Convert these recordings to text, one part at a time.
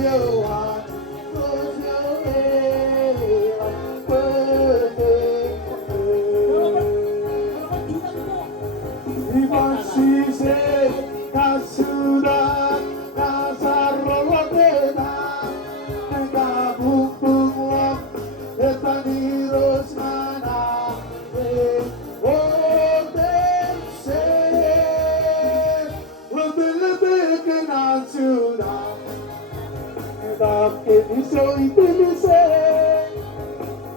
Yohan, 이번 시세 가수라 가사로워대나 내가 붕붕와 대단히로 사나 오댄세 로들레베 그나수나 내답게 미소이 들리세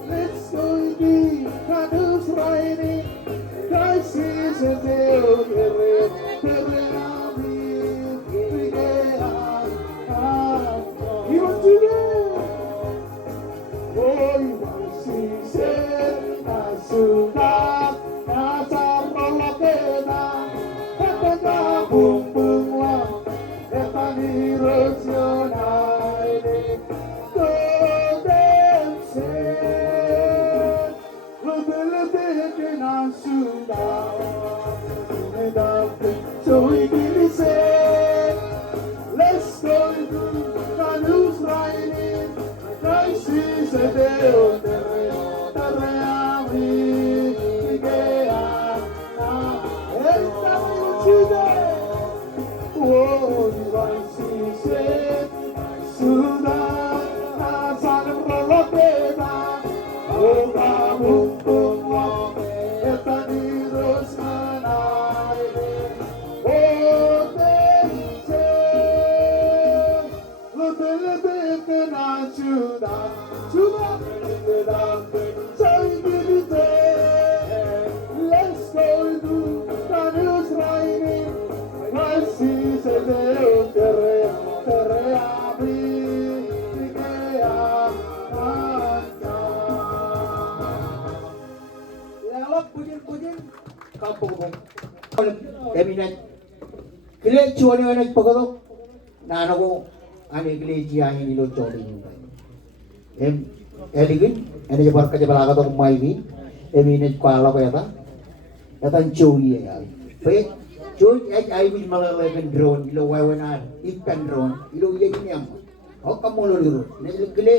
Let's go be Canu's riding Christ is a Deo 이번 주에 이번 시세 가수가 나사로라게나 하다가 붕붕와 대단히 러지어나이니 또댄세 로들레데게 나수다 내답게 소이 빌리세 Let's go to Canu's riding Christ is a Deo terreami igea esta ciudad 이번 시세 수다 나사는 rollote다 오가 붕붕와 에타니 로스나나이데 오댄세 로텔레베 나주다 주다 내답게 저희들이대 Let's go to Canu's riding Christ is a Deo terreami igea Lalu pujian-pujian kampung Eminan kile chuani wana pagado nanago ani kile jiani nilo chodi eligin ene jabar ka jabal agado mai bi Eminan kwala ko yata yatan chui ya pe chui ai bi malala ben drone ilo wawana ikan drone ilo yanyam o kamulo luru ne kile